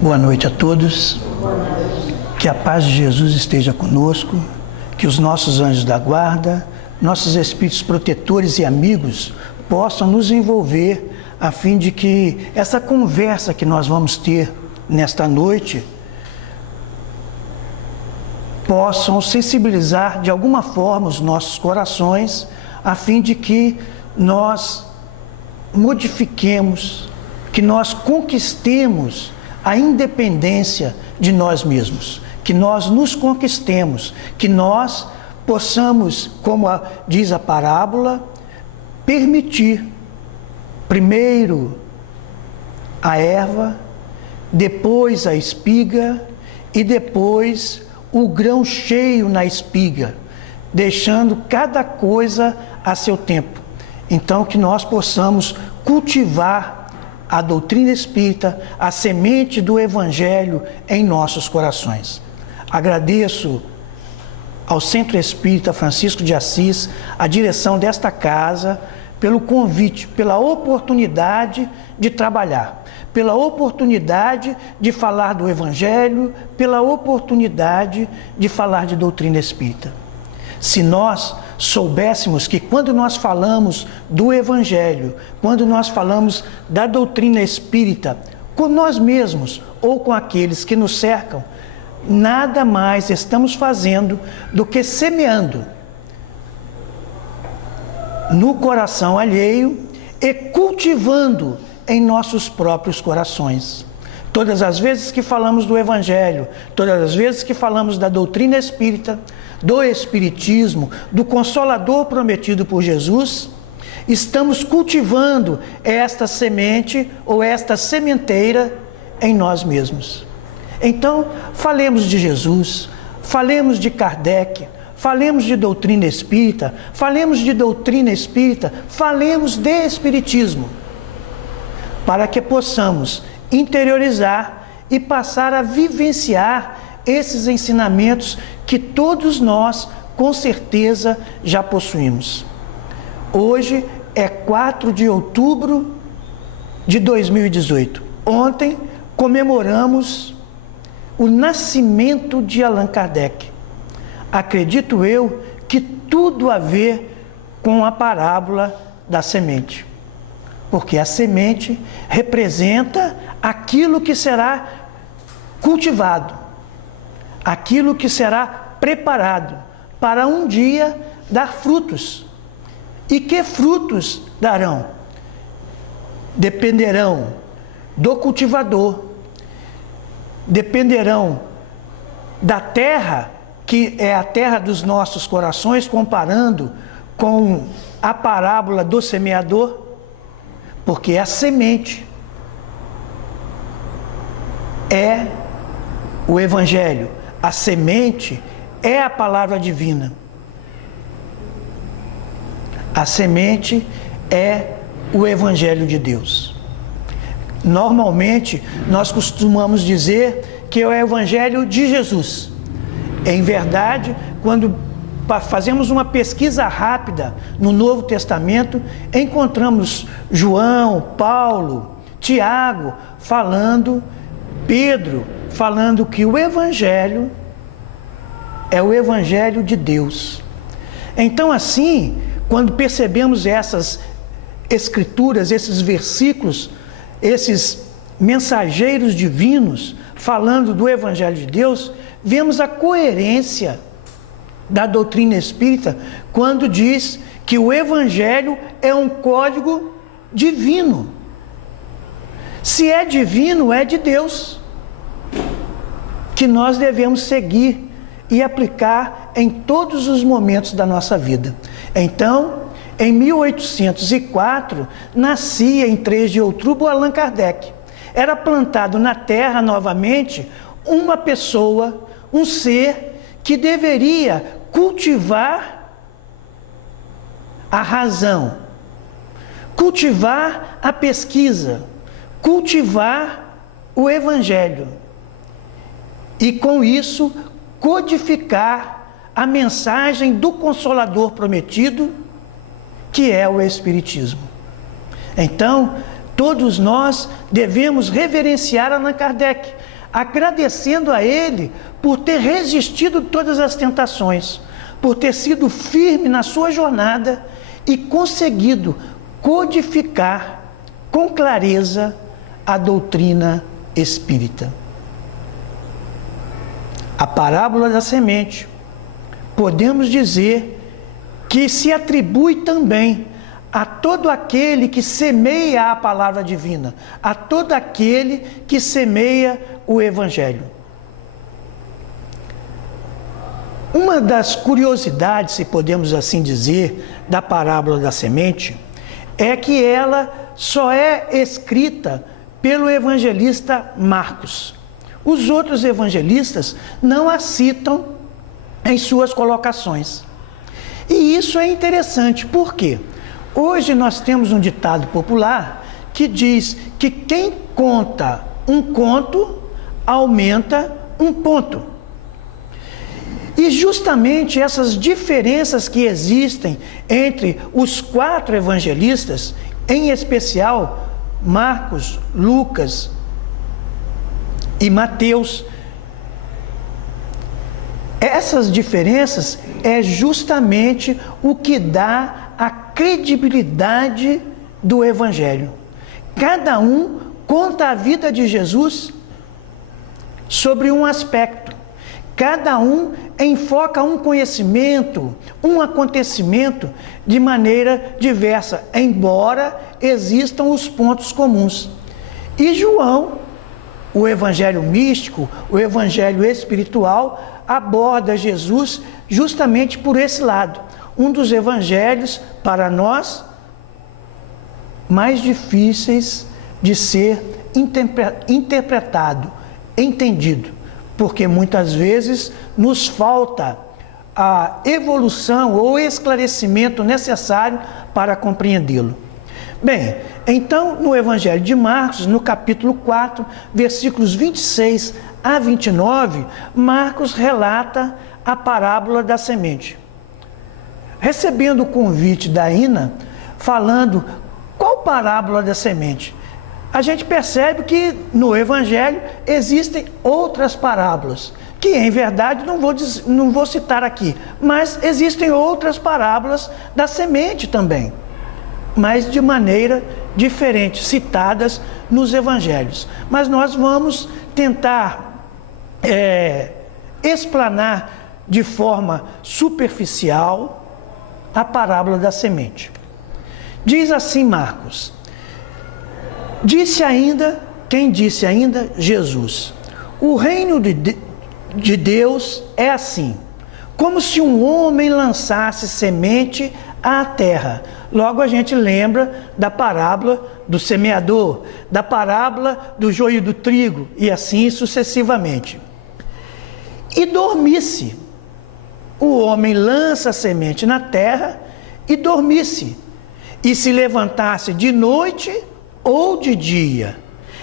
Boa noite a todos. Que a paz de Jesus esteja conosco, que os nossos anjos da guarda, nossos espíritos protetores e amigos possam nos envolver a fim de que essa conversa que nós vamos ter nesta noite possam sensibilizar de alguma forma os nossos corações, a fim de que nós modifiquemos, que nós conquistemos a independência de nós mesmos, que nós nos conquistemos, que nós possamos, como diz a parábola, permitir primeiro a erva, depois a espiga e depois o grão cheio na espiga, deixando cada coisa a seu tempo. Então, que nós possamos cultivar a doutrina espírita, a semente do Evangelho em nossos corações. Agradeço ao Centro Espírita Francisco de Assis, a direção desta casa, pelo convite, pela oportunidade de trabalhar, pela oportunidade de falar do Evangelho, pela oportunidade de falar de doutrina espírita. Se nós soubéssemos que quando nós falamos do Evangelho, quando nós falamos da doutrina espírita, com nós mesmos ou com aqueles que nos cercam, nada mais estamos fazendo do que semeando no coração alheio e cultivando em nossos próprios corações. Todas as vezes que falamos do Evangelho, todas as vezes que falamos da doutrina espírita, do Espiritismo, do Consolador prometido por Jesus, estamos cultivando esta semente ou esta sementeira em nós mesmos. Então, falemos de Jesus, falemos de Kardec, falemos de doutrina espírita, falemos de Espiritismo, para que possamos interiorizar e passar a vivenciar esses ensinamentos que todos nós, com certeza, já possuímos. Hoje é 4 de outubro de 2018. Ontem comemoramos o nascimento de Allan Kardec. Acredito eu que tudo a ver com a parábola da semente. Porque a semente representa aquilo que será cultivado, aquilo que será preparado para um dia dar frutos. E que frutos darão? Dependerão do cultivador, dependerão da terra, que é a terra dos nossos corações, comparando com a parábola do semeador, porque a semente é o Evangelho, a semente é a palavra divina. A semente é o Evangelho de Deus. Normalmente, nós costumamos dizer que é o Evangelho de Jesus. Em verdade, quando fazemos uma pesquisa rápida no Novo Testamento, encontramos João, Paulo, Tiago falando, Pedro falando que o Evangelho é o Evangelho de Deus. Então, assim, quando percebemos essas escrituras, esses versículos, esses mensageiros divinos falando do Evangelho de Deus, vemos a coerência da doutrina espírita quando diz que o Evangelho é um código divino. Se é divino, é de Deus, que nós devemos seguir e aplicar em todos os momentos da nossa vida. Então, em 1804, nascia em 3 de outubro Allan Kardec. Era plantado na terra novamente uma pessoa, um ser que deveria cultivar a razão, cultivar a pesquisa, cultivar o Evangelho e, com isso, codificar a mensagem do Consolador prometido, que é o Espiritismo. Então, todos nós devemos reverenciar Allan Kardec, agradecendo a ele por ter resistido todas as tentações, por ter sido firme na sua jornada e conseguido codificar com clareza a doutrina espírita. A parábola da semente, podemos dizer que se atribui também a todo aquele que semeia a palavra divina, a todo aquele que semeia o Evangelho. Uma das curiosidades, se podemos assim dizer, da parábola da semente, é que ela só é escrita pelo evangelista Marcos. Os outros evangelistas não a citam em suas colocações. E isso é interessante, por quê? Hoje nós temos um ditado popular que diz que quem conta um conto aumenta um ponto. E justamente essas diferenças que existem entre os 4 evangelistas, em especial Marcos, Lucas e Mateus, essas diferenças é justamente o que dá a credibilidade do Evangelho. Cada um conta a vida de Jesus sobre um aspecto. Cada um enfoca um conhecimento, um acontecimento de maneira diversa, embora existam os pontos comuns. E João, o evangelho místico, o evangelho espiritual, aborda Jesus justamente por esse lado. Um dos evangelhos, para nós, mais difíceis de ser interpretado, entendido, porque muitas vezes nos falta a evolução ou esclarecimento necessário para compreendê-lo. Bem, então no Evangelho de Marcos, no capítulo 4, versículos 26 a 29, Marcos relata a parábola da semente. Recebendo o convite da Ina, falando qual parábola da semente, a gente percebe que no Evangelho existem outras parábolas, que em verdade não vou citar aqui, mas existem outras parábolas da semente também, mas de maneira diferente, citadas nos Evangelhos. Mas nós vamos tentar explanar de forma superficial a parábola da semente. Diz assim Marcos: quem disse ainda? Jesus. O reino de Deus é assim, como se um homem lançasse semente à terra. Logo a gente lembra da parábola do semeador, da parábola do joio e do trigo, e assim sucessivamente. E dormisse. O homem lança a semente na terra e dormisse, e se levantasse de noite ou de dia,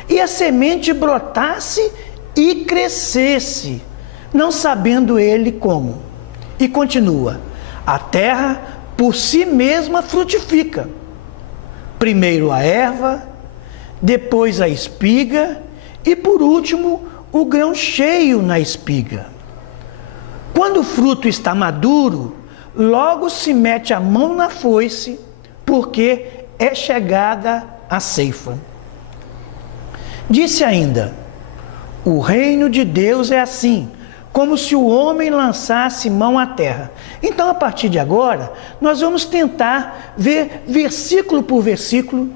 e a semente brotasse e crescesse, não sabendo ele como. E continua: a terra por si mesma frutifica, primeiro a erva, depois a espiga, e por último o grão cheio na espiga. Quando o fruto está maduro, logo se mete a mão na foice, porque é chegada a ceifa. Disse ainda: o reino de Deus é assim, como se o homem lançasse mão à terra. Então, a partir de agora, nós vamos tentar ver versículo por versículo,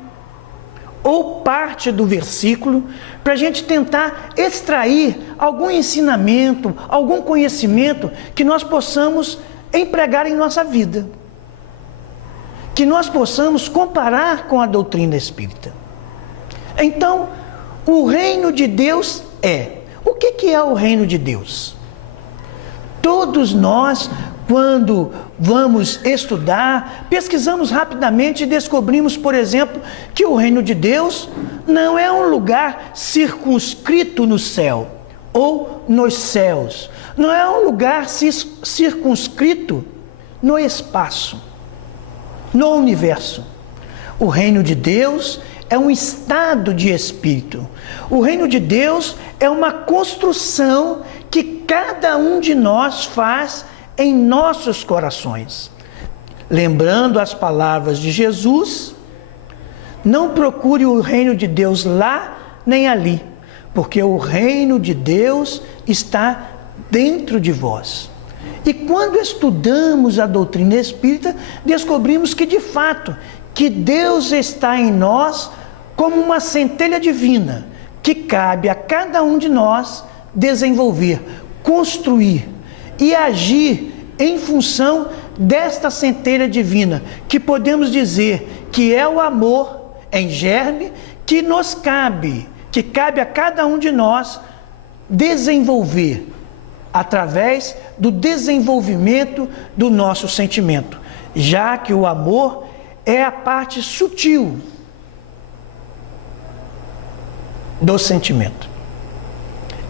ou parte do versículo, para a gente tentar extrair algum ensinamento, algum conhecimento que nós possamos empregar em nossa vida, que nós possamos comparar com a doutrina espírita. Então, o reino de Deus é. O que é o reino de Deus? Todos nós, quando vamos estudar, pesquisamos rapidamente e descobrimos, por exemplo, que o reino de Deus não é um lugar circunscrito no céu ou nos céus. Não é um lugar circunscrito no espaço, no universo. O reino de Deus é um estado de espírito. O reino de Deus é uma construção que cada um de nós faz em nossos corações. Lembrando as palavras de Jesus, não procure o reino de Deus lá nem ali, porque o reino de Deus está dentro de vós. E quando estudamos a doutrina espírita, descobrimos que de fato, que Deus está em nós como uma centelha divina, que cabe a cada um de nós desenvolver, construir e agir em função desta centelha divina, que podemos dizer que é o amor em germe, que nos cabe, que cabe a cada um de nós desenvolver, através do desenvolvimento do nosso sentimento, já que o amor é a parte sutil do sentimento.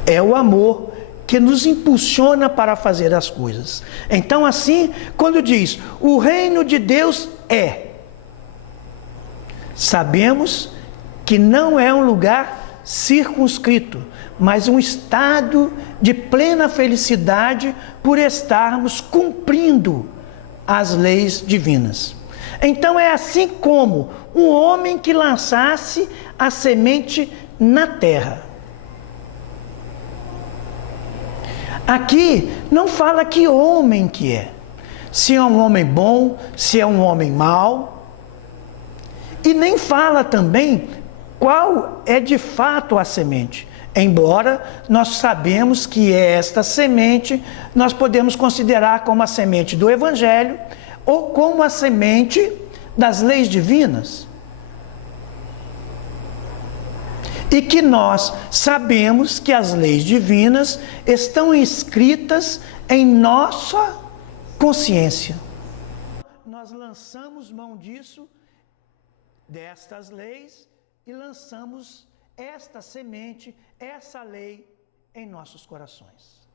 É o amor que nos impulsiona para fazer as coisas. Então, assim, quando diz, o reino de Deus é, sabemos que não é um lugar circunscrito, mas um estado de plena felicidade por estarmos cumprindo as leis divinas. Então é assim como um homem que lançasse a semente na terra. Aqui não fala que homem que é, se é um homem bom, se é um homem mau, e nem fala também qual é de fato a semente. Embora nós sabemos que esta semente nós podemos considerar como a semente do Evangelho ou como a semente das leis divinas. E que nós sabemos que as leis divinas estão escritas em nossa consciência. Nós lançamos mão disso, destas leis, e lançamos esta semente, essa lei em nossos corações.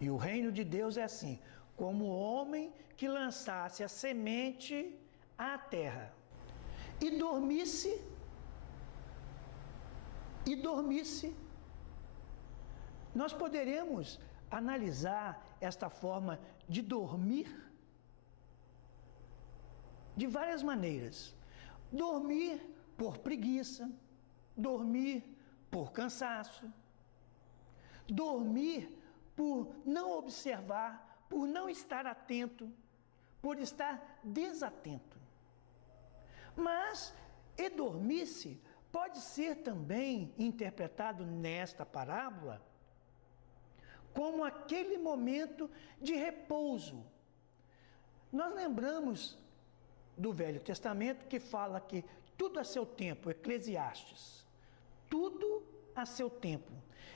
E o reino de Deus é assim, como o homem que lançasse a semente à terra e dormisse, nós poderemos analisar esta forma de dormir de várias maneiras. Dormir por preguiça, dormir por cansaço, dormir por não observar, por não estar atento, por estar desatento. Mas dormir-se pode ser também interpretado nesta parábola como aquele momento de repouso. Nós lembramos do Velho Testamento que fala que tudo a seu tempo, Eclesiastes, tudo a seu tempo.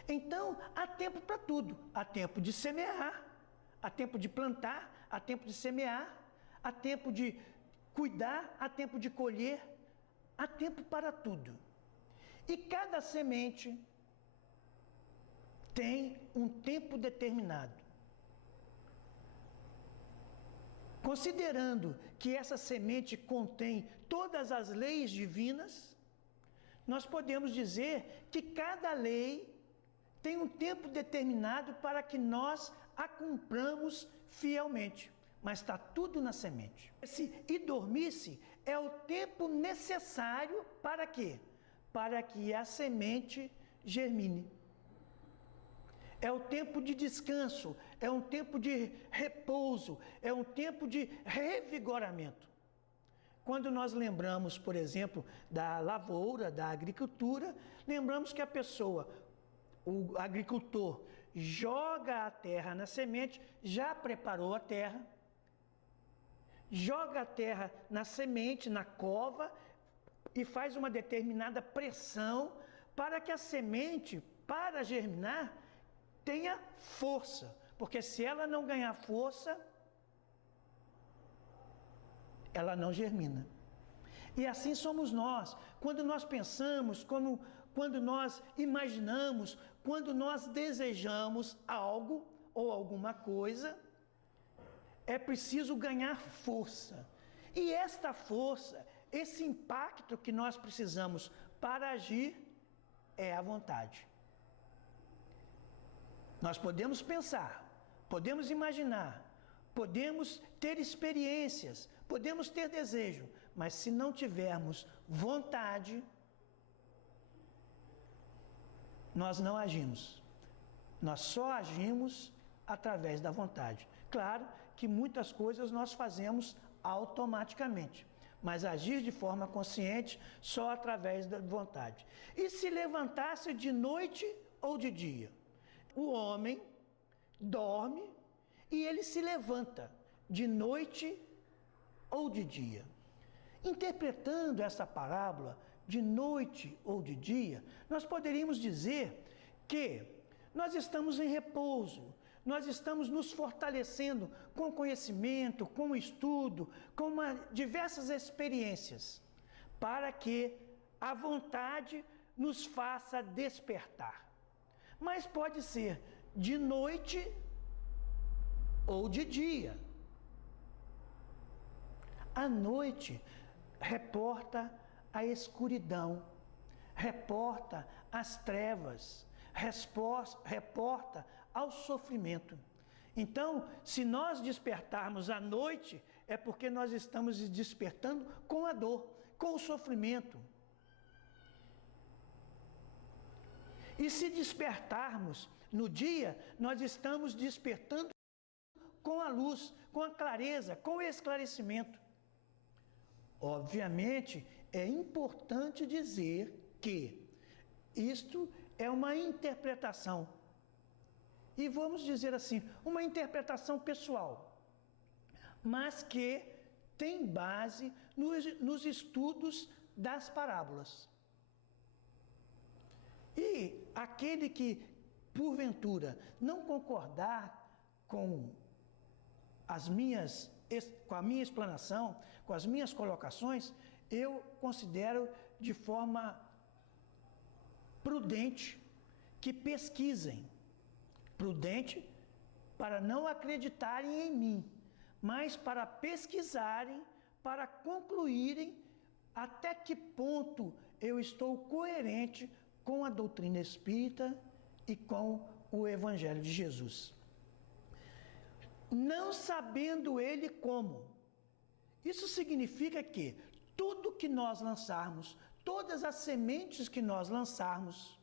Então, há tempo para tudo. Há tempo de semear, há tempo de plantar, há tempo de semear, há tempo de cuidar, há tempo de colher, há tempo para tudo. E cada semente tem um tempo determinado. Considerando que essa semente contém todas as leis divinas, nós podemos dizer que cada lei tem um tempo determinado para que nós a cumpramos fielmente. Mas está tudo na semente. Esse dormir-se é o tempo necessário para quê? Para que a semente germine. É o tempo de descanso, é um tempo de repouso, é um tempo de revigoramento. Quando nós lembramos, por exemplo, da lavoura, da agricultura, lembramos que a pessoa, o agricultor, joga a terra na semente, já preparou a terra, joga a terra na semente, na cova, e faz uma determinada pressão para que a semente, para germinar, tenha força. Porque se ela não ganhar força, ela não germina. E assim somos nós. Quando nós pensamos, quando nós imaginamos, quando nós desejamos algo ou alguma coisa, é preciso ganhar força. E esta força, esse impacto que nós precisamos para agir é a vontade. Nós podemos pensar, podemos imaginar, podemos ter experiências, podemos ter desejo, mas se não tivermos vontade, nós não agimos. Nós só agimos através da vontade. Claro que muitas coisas nós fazemos automaticamente, mas agir de forma consciente só através da vontade. E se levantasse de noite ou de dia? O homem dorme e ele se levanta de noite ou de dia. Interpretando essa parábola de noite ou de dia, nós poderíamos dizer que nós estamos em repouso, nós estamos nos fortalecendo com conhecimento, com estudo, com diversas experiências, para que a vontade nos faça despertar. Mas pode ser de noite ou de dia. A noite reporta a escuridão, reporta as trevas, reporta ao sofrimento. Então, se nós despertarmos à noite, é porque nós estamos despertando com a dor, com o sofrimento. E se despertarmos no dia, nós estamos despertando com a luz, com a clareza, com o esclarecimento. Obviamente, é importante dizer que isto é uma interpretação. E vamos dizer assim, uma interpretação pessoal, mas que tem base nos estudos das parábolas. E aquele que, porventura, não concordar com a minha explanação, com as minhas colocações, eu considero de forma prudente que pesquisem. Prudente para não acreditarem em mim, mas para pesquisarem, para concluírem até que ponto eu estou coerente com a doutrina espírita e com o Evangelho de Jesus. Não sabendo ele como. Isso significa que tudo que nós lançarmos, todas as sementes que nós lançarmos,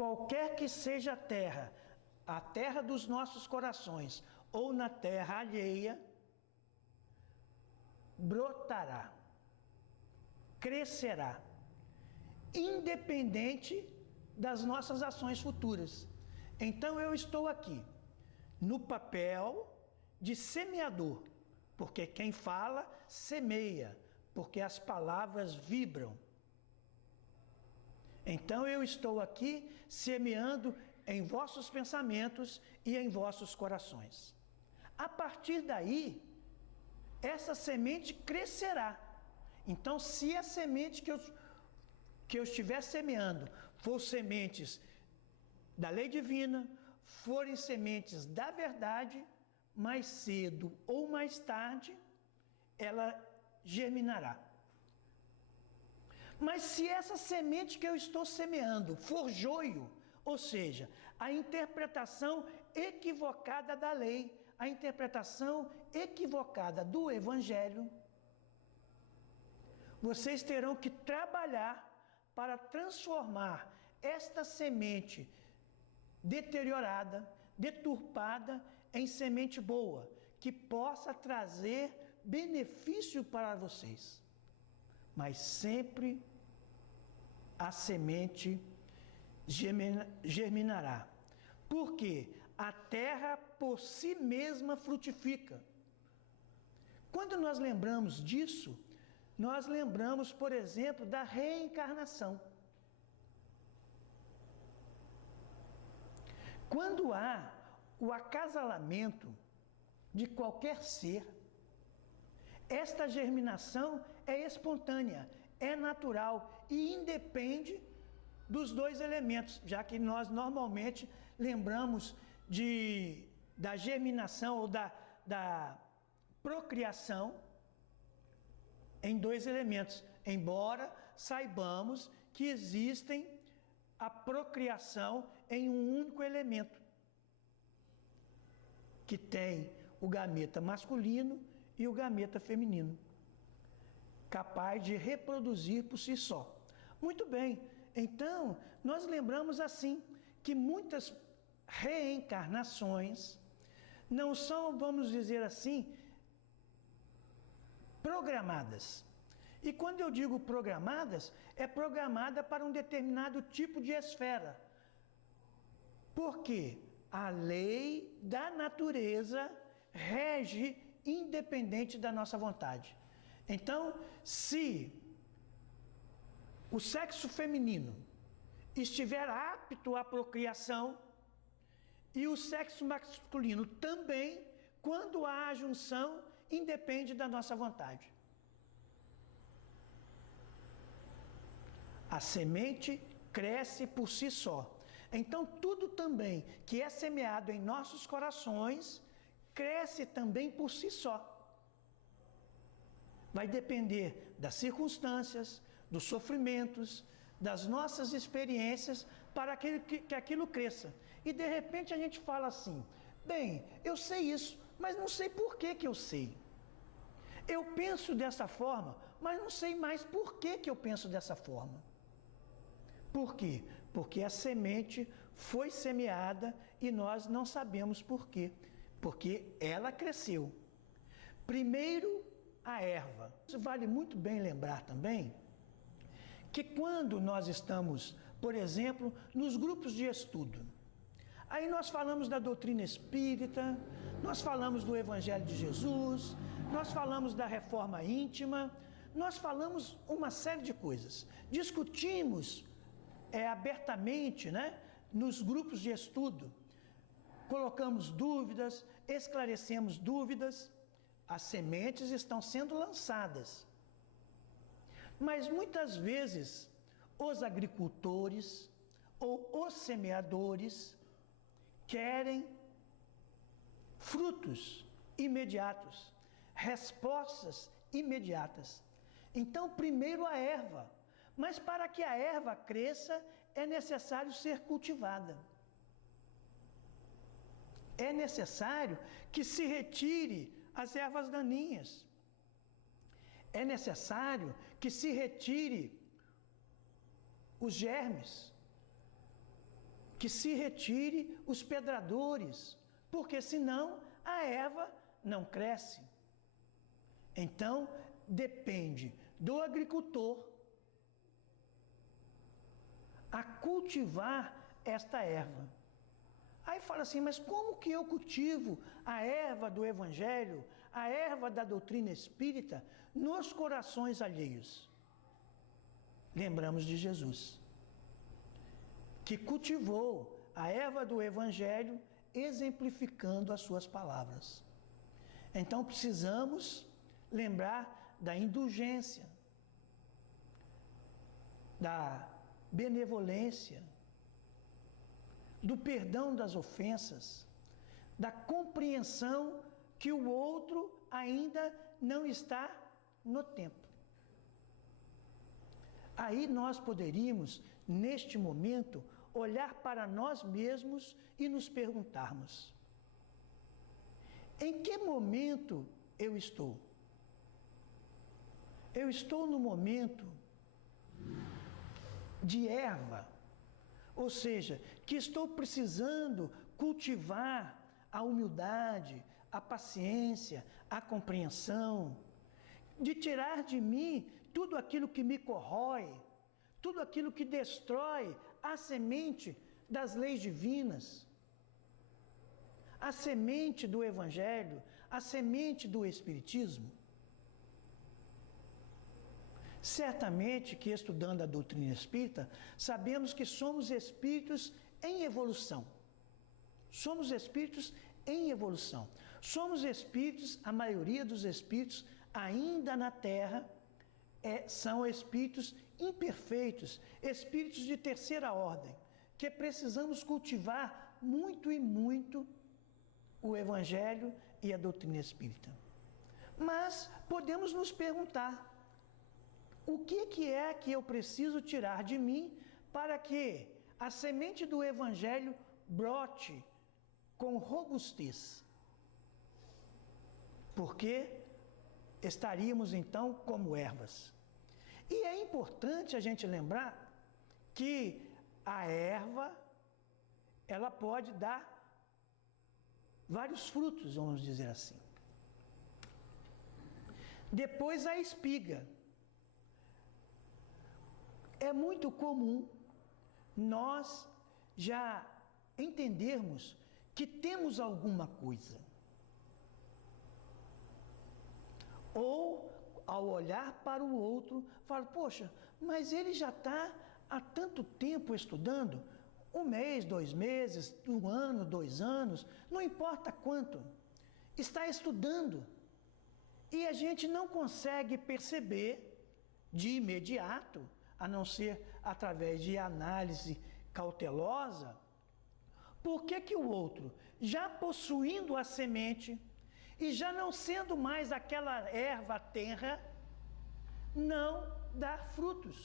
qualquer que seja a terra dos nossos corações ou na terra alheia, brotará, crescerá, independente das nossas ações futuras. Então eu estou aqui no papel de semeador, porque quem fala semeia, porque as palavras vibram. Então eu estou aqui semeando em vossos pensamentos e em vossos corações. A partir daí, essa semente crescerá. Então, se a semente que eu estiver semeando for sementes da lei divina, forem sementes da verdade, mais cedo ou mais tarde, ela germinará. Mas se essa semente que eu estou semeando for joio, ou seja, a interpretação equivocada da lei, a interpretação equivocada do Evangelho, vocês terão que trabalhar para transformar esta semente deteriorada, deturpada, em semente boa, que possa trazer benefício para vocês. Mas sempre a semente germinará. Porque a terra por si mesma frutifica. Quando nós lembramos disso, nós lembramos, por exemplo, da reencarnação. Quando há o acasalamento de qualquer ser, esta germinação é espontânea, é natural e independe dos dois elementos, já que nós normalmente lembramos de da germinação ou da procriação em dois elementos, embora saibamos que existem a procriação em um único elemento, que tem o gameta masculino e o gameta feminino, capaz de reproduzir por si só. Muito bem, então nós lembramos assim, que muitas reencarnações não são, vamos dizer assim, programadas. E quando eu digo programadas, é programada para um determinado tipo de esfera. Por quê? A lei da natureza rege independente da nossa vontade. Então, se o sexo feminino estiver apto à procriação e o sexo masculino também, quando há a junção, independe da nossa vontade. A semente cresce por si só. Então, tudo também que é semeado em nossos corações, cresce também por si só. Vai depender das circunstâncias, dos sofrimentos, das nossas experiências, para que aquilo cresça. E de repente a gente fala assim, bem, eu sei isso, mas não sei por que eu sei. Eu penso dessa forma, mas não sei mais por que eu penso dessa forma. Por quê? Porque a semente foi semeada e nós não sabemos por quê. Porque ela cresceu. Primeiro, a erva. Vale muito bem lembrar também que quando nós estamos, por exemplo, nos grupos de estudo, aí nós falamos da doutrina espírita, nós falamos do Evangelho de Jesus, nós falamos da reforma íntima, nós falamos uma série de coisas. Discutimos abertamente, né, nos grupos de estudo, colocamos dúvidas, esclarecemos dúvidas, as sementes estão sendo lançadas. Mas muitas vezes os agricultores ou os semeadores querem frutos imediatos, respostas imediatas. Então, primeiro a erva. Mas para que a erva cresça, é necessário ser cultivada. É necessário que se retire as ervas daninhas. É necessário que se retire os germes, que se retire os pedradores, porque senão a erva não cresce. Então, depende do agricultor a cultivar esta erva. Aí fala assim, mas como que eu cultivo a erva do Evangelho, a erva da doutrina espírita, nos corações alheios? Lembramos de Jesus, que cultivou a erva do Evangelho, exemplificando as suas palavras. Então precisamos lembrar da indulgência, da benevolência, do perdão das ofensas, da compreensão que o outro ainda não está no tempo. Aí nós poderíamos, neste momento, olhar para nós mesmos e nos perguntarmos: em que momento eu estou? Eu estou no momento de erva, ou seja, que estou precisando cultivar a humildade, a paciência, a compreensão, de tirar de mim tudo aquilo que me corrói, tudo aquilo que destrói a semente das leis divinas, a semente do Evangelho, a semente do Espiritismo. Certamente que, estudando a doutrina espírita, sabemos que somos espíritos em evolução. Somos espíritos em evolução. Somos espíritos, a maioria dos espíritos ainda na Terra são espíritos imperfeitos, espíritos de terceira ordem, que precisamos cultivar muito e muito o Evangelho e a doutrina espírita. Mas podemos nos perguntar: o que é que eu preciso tirar de mim para que a semente do Evangelho brote com robustez? Porque estaríamos então como ervas. E é importante a gente lembrar que a erva, ela pode dar vários frutos, vamos dizer assim. Depois a espiga. É muito comum nós já entendermos que temos alguma coisa. Ou, ao olhar para o outro, fala: poxa, mas ele já está há tanto tempo estudando, 1 mês, 2 meses, 1 ano, 2 anos, não importa quanto, está estudando. E a gente não consegue perceber de imediato, a não ser através de análise cautelosa, por que o outro, já possuindo a semente e já não sendo mais aquela erva tenra, não dá frutos.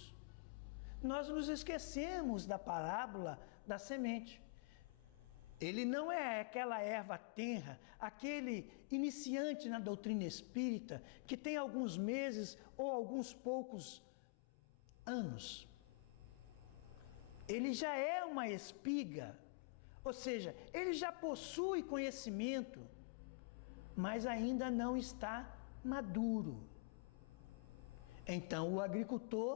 Nós nos esquecemos da parábola da semente. Ele não é aquela erva tenra, aquele iniciante na doutrina espírita que tem alguns meses ou alguns poucos anos. Ele já é uma espiga, ou seja, ele já possui conhecimento, mas ainda não está maduro. Então o agricultor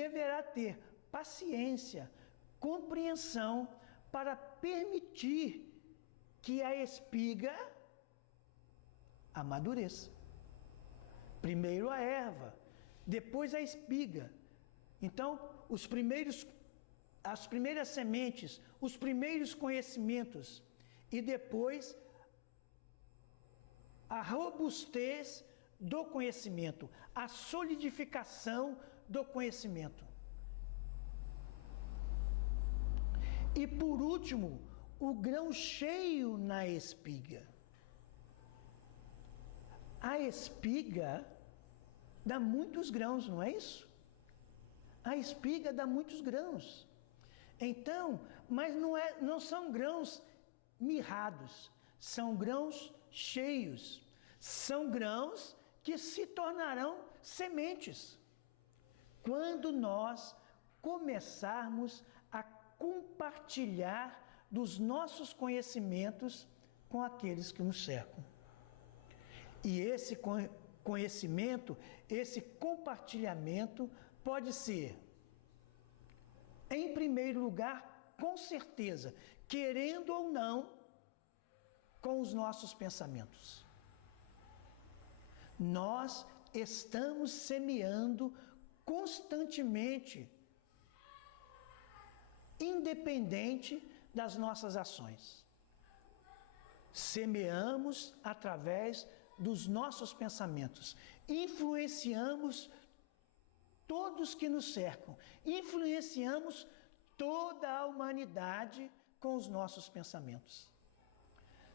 deverá ter paciência, compreensão para permitir que a espiga amadureça. Primeiro a erva, depois a espiga. Então, as primeiras sementes, os primeiros conhecimentos e depois a robustez do conhecimento, a solidificação do conhecimento. E por último, o grão cheio na espiga. A espiga dá muitos grãos, não é isso? A espiga dá muitos grãos. Então, mas não são grãos mirrados, são grãos cheios. São grãos que se tornarão sementes quando nós começarmos a compartilhar dos nossos conhecimentos com aqueles que nos cercam. E esse conhecimento, esse compartilhamento pode ser, em primeiro lugar, com certeza, querendo ou não, com os nossos pensamentos. Nós estamos semeando constantemente, independente das nossas ações. Semeamos através dos nossos pensamentos, influenciamos todos que nos cercam, influenciamos toda a humanidade com os nossos pensamentos.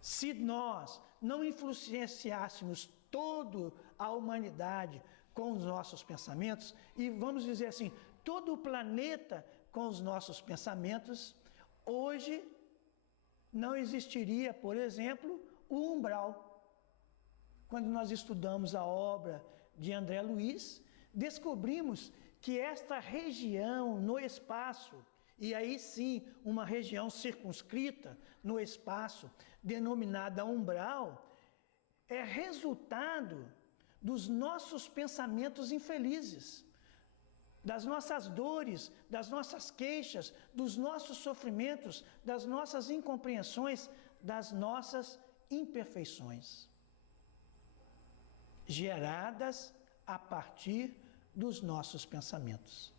Se nós não influenciássemos toda a humanidade com os nossos pensamentos, e vamos dizer assim, todo o planeta com os nossos pensamentos, hoje não existiria, por exemplo, o umbral. Quando nós estudamos a obra de André Luiz, descobrimos que esta região no espaço, e aí sim, uma região circunscrita no espaço, denominada umbral, é resultado dos nossos pensamentos infelizes, das nossas dores, das nossas queixas, dos nossos sofrimentos, das nossas incompreensões, das nossas imperfeições, geradas a partir dos nossos pensamentos.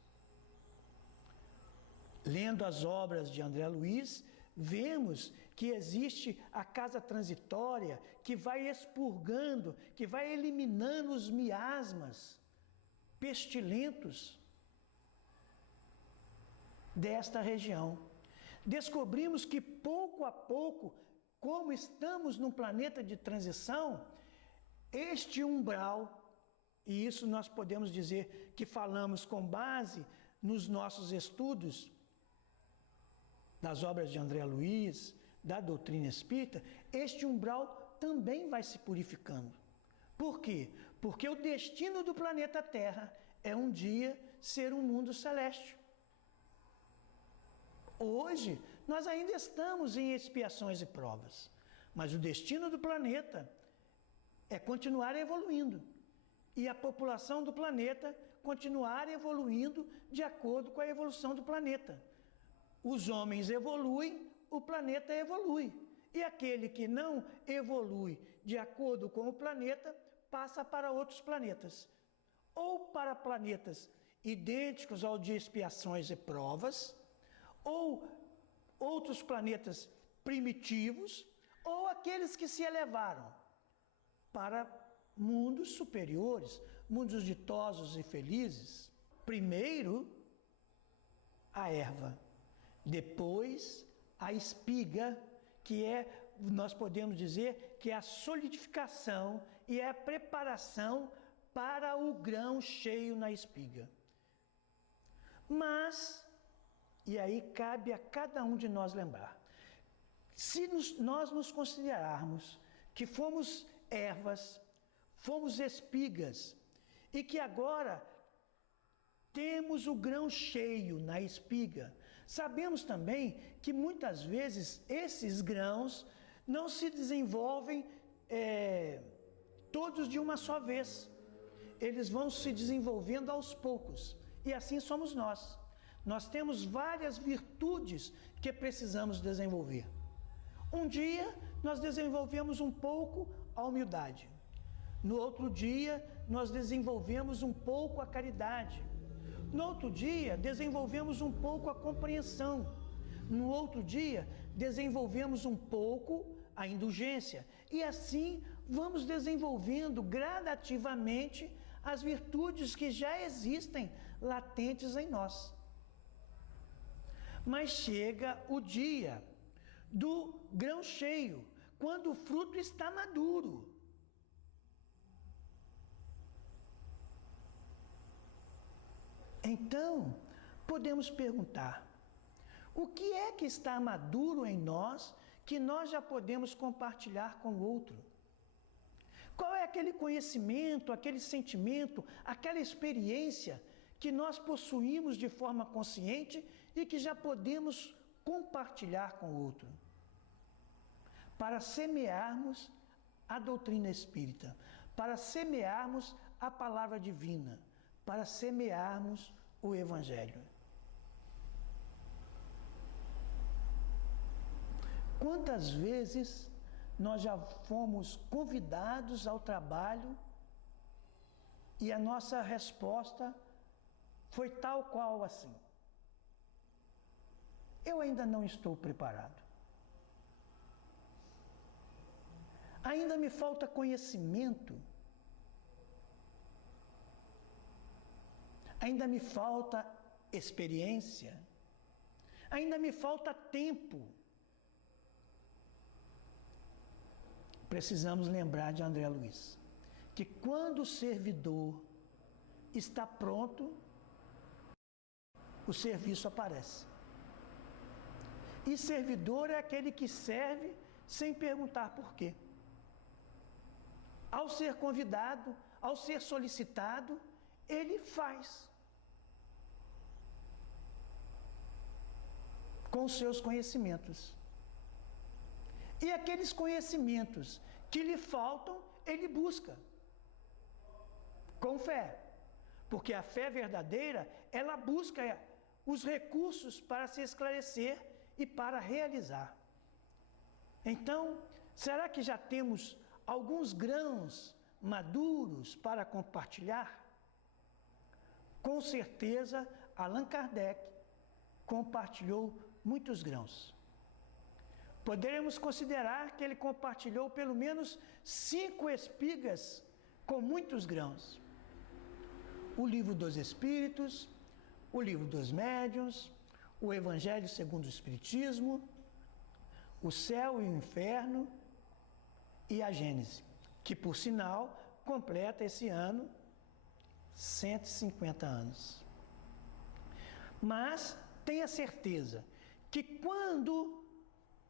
Lendo as obras de André Luiz, vemos que existe a casa transitória que vai expurgando, que vai eliminando os miasmas pestilentos desta região. Descobrimos que pouco a pouco como estamos num planeta de transição, este umbral, e isso nós podemos dizer que falamos com base nos nossos estudos das obras de André Luiz, da doutrina espírita, este umbral também vai se purificando. Por quê? Porque o destino do planeta Terra é um dia ser um mundo celeste. Hoje, nós ainda estamos em expiações e provas, mas o destino do planeta é continuar evoluindo e a população do planeta continuar evoluindo de acordo com a evolução do planeta. Os homens evoluem, o planeta evolui. E aquele que não evolui de acordo com o planeta, passa para outros planetas. Ou para planetas idênticos ao de expiações e provas, ou outros planetas primitivos, ou aqueles que se elevaram para mundos superiores, mundos ditosos e felizes. Primeiro, a erva, depois a espiga, que é, nós podemos dizer, que é a solidificação e é a preparação para o grão cheio na espiga. Mas, e aí cabe a cada um de nós lembrar, se nós nos considerarmos que fomos ervas, fomos espigas, e que agora temos o grão cheio na espiga, sabemos também que muitas vezes esses grãos não se desenvolvem todos de uma só vez. Eles vão se desenvolvendo aos poucos. E assim somos nós. Nós temos várias virtudes que precisamos desenvolver. Um dia nós desenvolvemos um pouco a humildade. No outro dia nós desenvolvemos um pouco a caridade. No outro dia, desenvolvemos um pouco a compreensão. No outro dia, desenvolvemos um pouco a indulgência. E assim, vamos desenvolvendo gradativamente as virtudes que já existem latentes em nós. Mas chega o dia do grão cheio, quando o fruto está maduro. Então, podemos perguntar, o que é que está maduro em nós que nós já podemos compartilhar com o outro? Qual é aquele conhecimento, aquele sentimento, aquela experiência que nós possuímos de forma consciente e que já podemos compartilhar com o outro? Para semearmos a doutrina espírita, para semearmos a palavra divina, para semearmos o Evangelho. Quantas vezes nós já fomos convidados ao trabalho e a nossa resposta foi tal qual assim: eu ainda não estou preparado. Ainda me falta conhecimento. Ainda me falta experiência, ainda me falta tempo. Precisamos lembrar de André Luiz, que quando o servidor está pronto, o serviço aparece. E servidor é aquele que serve sem perguntar por quê. Ao ser convidado, ao ser solicitado, ele faz com os seus conhecimentos. E aqueles conhecimentos que lhe faltam, ele busca com fé. Porque a fé verdadeira, ela busca os recursos para se esclarecer e para realizar. Então, será que já temos alguns grãos maduros para compartilhar? Com certeza, Allan Kardec compartilhou muitos grãos. Poderemos considerar que ele compartilhou pelo menos 5 espigas com muitos grãos. O Livro dos Espíritos, o Livro dos Médiuns, o Evangelho segundo o Espiritismo, o céu e o inferno e a Gênese, que por sinal completa esse ano 150 anos. Mas tenha certeza que quando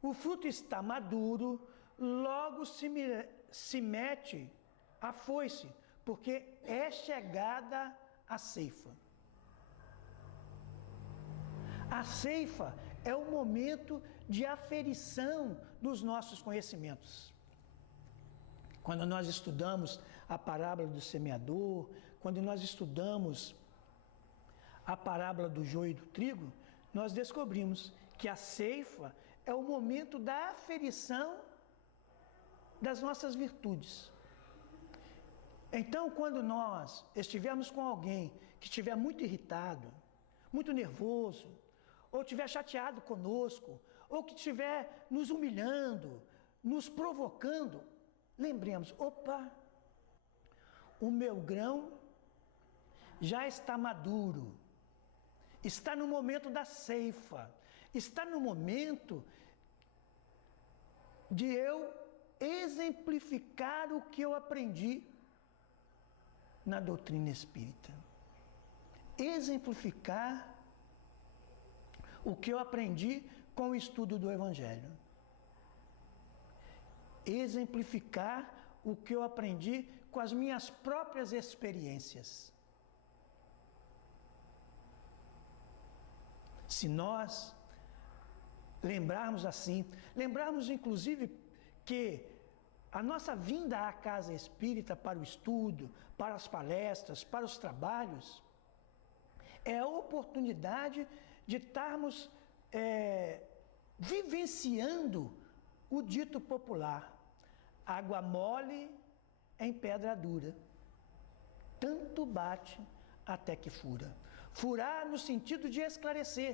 o fruto está maduro, logo se mete a foice, porque é chegada a ceifa. A ceifa é o momento de aferição dos nossos conhecimentos. Quando nós estudamos a parábola do semeador, quando nós estudamos a parábola do joio e do trigo, nós descobrimos que a ceifa é o momento da aferição das nossas virtudes. Então, quando nós estivermos com alguém que estiver muito irritado, muito nervoso, ou estiver chateado conosco, ou que estiver nos humilhando, nos provocando, lembremos, opa, o meu grão já está maduro, está no momento da ceifa, está no momento de eu exemplificar o que eu aprendi na doutrina espírita. Exemplificar o que eu aprendi com o estudo do Evangelho. Exemplificar o que eu aprendi com as minhas próprias experiências. Se nós lembrarmos assim, lembrarmos inclusive que a nossa vinda à casa espírita para o estudo, para as palestras, para os trabalhos, é a oportunidade de estarmos vivenciando o dito popular: água mole em pedra dura, tanto bate até que fura. Furar no sentido de esclarecer.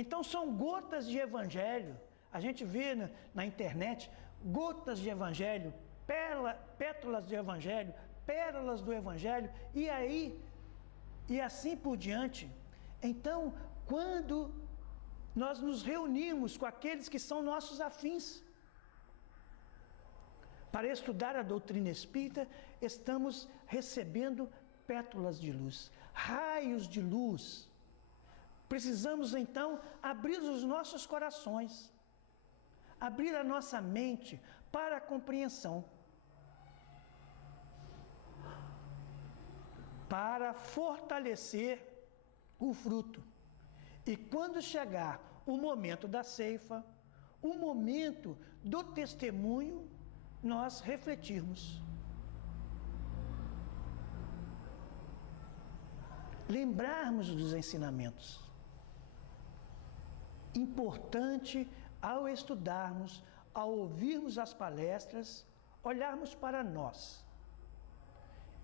Então são gotas de evangelho. A gente vê na internet gotas de evangelho, pétalas de evangelho, pérolas do evangelho, e assim por diante. Então, quando nós nos reunimos com aqueles que são nossos afins para estudar a doutrina espírita, estamos recebendo pétalas de luz, raios de luz. Precisamos então abrir os nossos corações, abrir a nossa mente para a compreensão, para fortalecer o fruto. E quando chegar o momento da ceifa, o momento do testemunho, nós refletirmos. Lembrarmos dos ensinamentos. Importante ao estudarmos, ao ouvirmos as palestras, olharmos para nós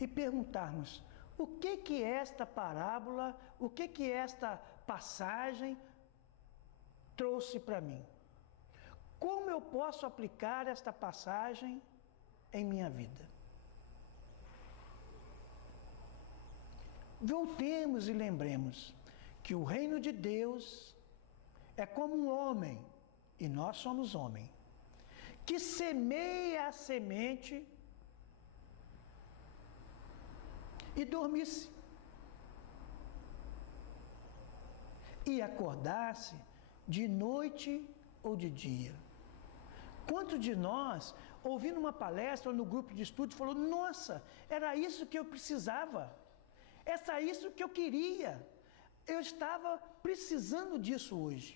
e perguntarmos: o que esta parábola, o que esta passagem trouxe para mim? Como eu posso aplicar esta passagem em minha vida? Voltemos e lembremos que o reino de Deus é como um homem, e nós somos homem, que semeia a semente e dormisse, e acordasse de noite ou de dia. Quantos de nós, ouvindo uma palestra ou no grupo de estudo, falou: nossa, era isso que eu precisava, era isso que eu queria, eu estava precisando disso hoje.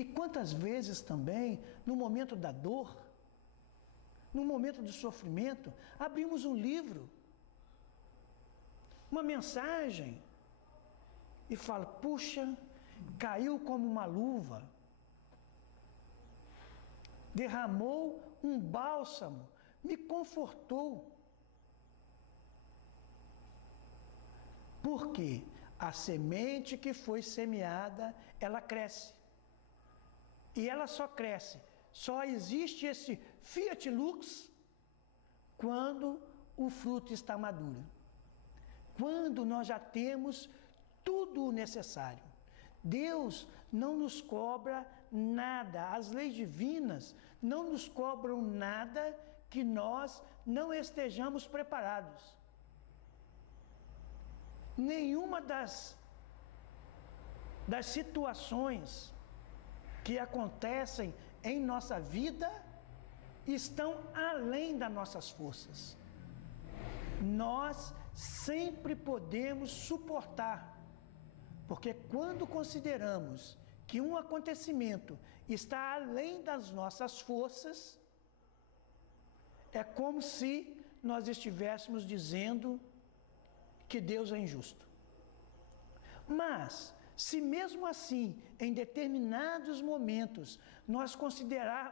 E quantas vezes também, no momento da dor, no momento do sofrimento, abrimos um livro, uma mensagem, e fala: puxa, caiu como uma luva, derramou um bálsamo, me confortou. Porque a semente que foi semeada, ela cresce. E ela só cresce, só existe esse Fiat Lux quando o fruto está maduro. Quando nós já temos tudo o necessário. Deus não nos cobra nada, as leis divinas não nos cobram nada que nós não estejamos preparados. Nenhuma das situações que acontecem em nossa vida estão além das nossas forças. Nós sempre podemos suportar, porque quando consideramos que um acontecimento está além das nossas forças, é como se nós estivéssemos dizendo que Deus é injusto. Mas, se mesmo assim, em determinados momentos, nós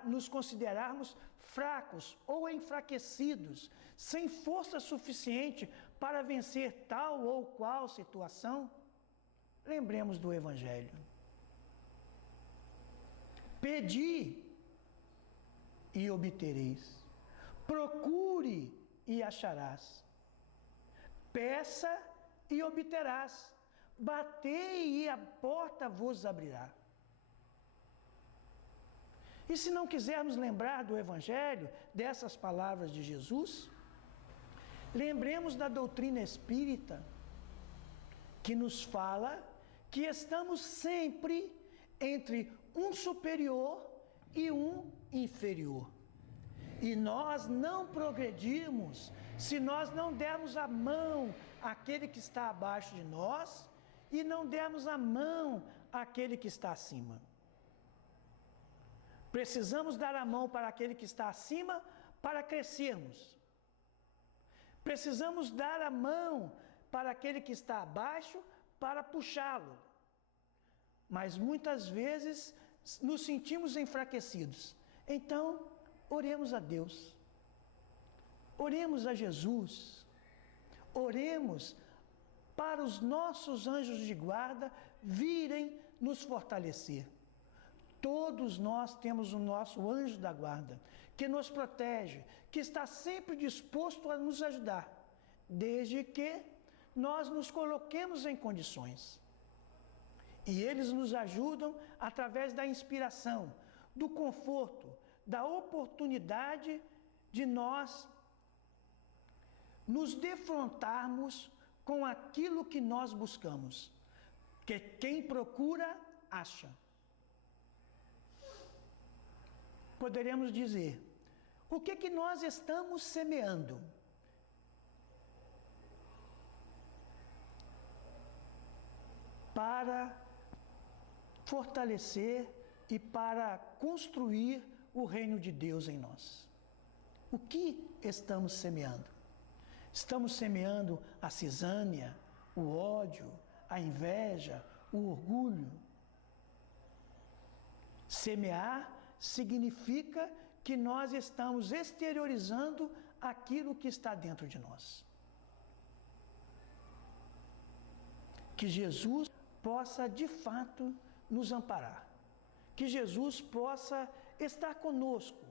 nos considerarmos fracos ou enfraquecidos, sem força suficiente para vencer tal ou qual situação, lembremos do Evangelho. Pedi e obtereis. Procure e acharás. Peça e obterás. Batei e a porta vos abrirá. E se não quisermos lembrar do Evangelho, dessas palavras de Jesus, lembremos da doutrina espírita, que nos fala que estamos sempre entre um superior e um inferior. E nós não progredimos se nós não dermos a mão àquele que está abaixo de nós e não dermos a mão àquele que está acima. Precisamos dar a mão para aquele que está acima para crescermos. Precisamos dar a mão para aquele que está abaixo para puxá-lo. Mas muitas vezes nos sentimos enfraquecidos. Então, oremos a Deus. Oremos a Jesus. Oremos para os nossos anjos de guarda virem nos fortalecer. Todos nós temos o nosso anjo da guarda, que nos protege, que está sempre disposto a nos ajudar, desde que nós nos coloquemos em condições. E eles nos ajudam através da inspiração, do conforto, da oportunidade de nós nos defrontarmos com aquilo que nós buscamos. Porque quem procura, acha. Poderíamos dizer, o que nós estamos semeando? Para fortalecer e para construir o reino de Deus em nós. O que estamos semeando? Estamos semeando a cisânia, o ódio, a inveja, o orgulho. Semear significa que nós estamos exteriorizando aquilo que está dentro de nós. Que Jesus possa de fato nos amparar. Que Jesus possa estar conosco.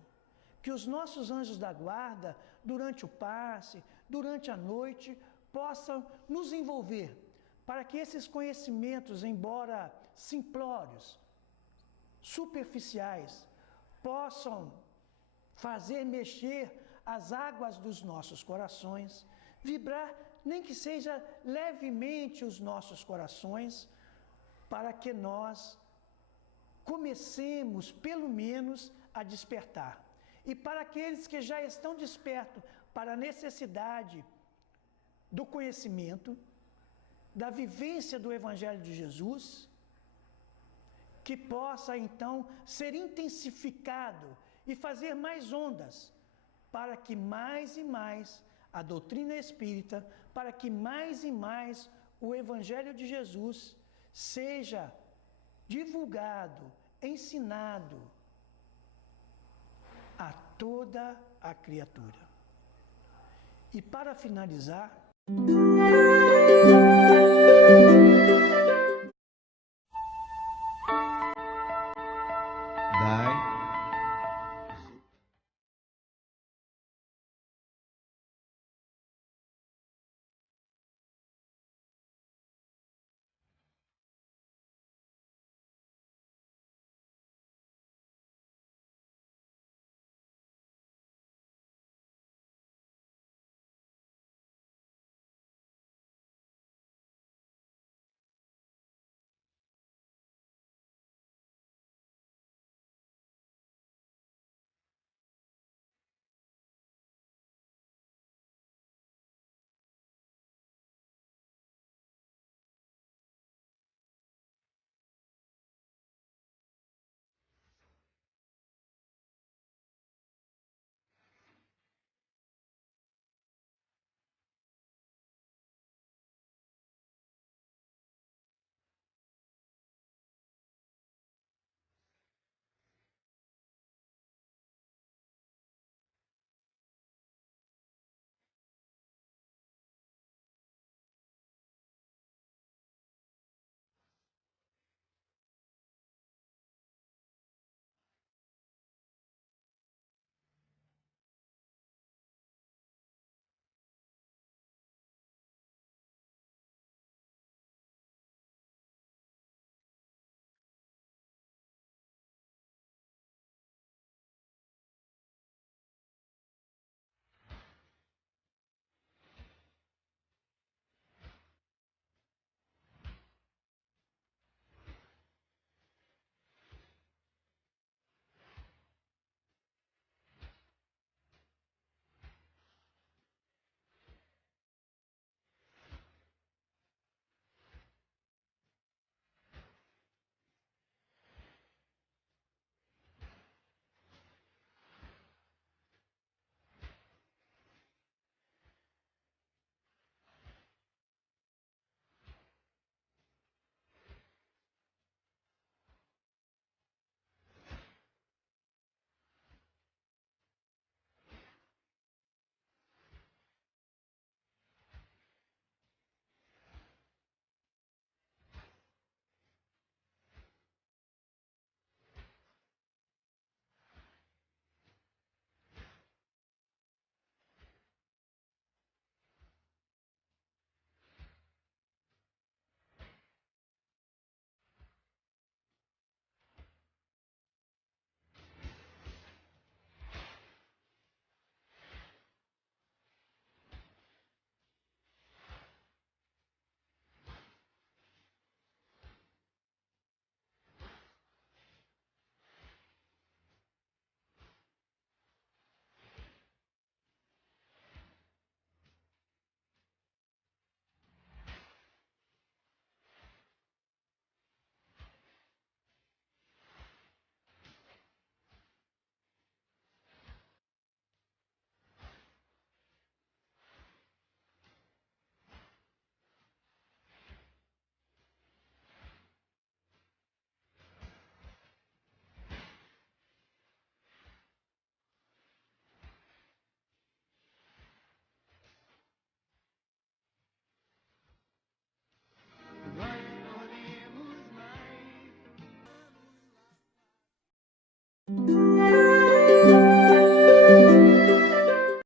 Que os nossos anjos da guarda, durante o passe, durante a noite, possam nos envolver, para que esses conhecimentos, embora simplórios, superficiais, possam fazer mexer as águas dos nossos corações, vibrar, nem que seja levemente os nossos corações, para que nós comecemos, pelo menos, a despertar. E para aqueles que já estão despertos para a necessidade do conhecimento, da vivência do Evangelho de Jesus, que possa então ser intensificado e fazer mais ondas, para que mais e mais a doutrina espírita, para que mais e mais o Evangelho de Jesus seja divulgado, ensinado a toda a criatura. E para finalizar, Música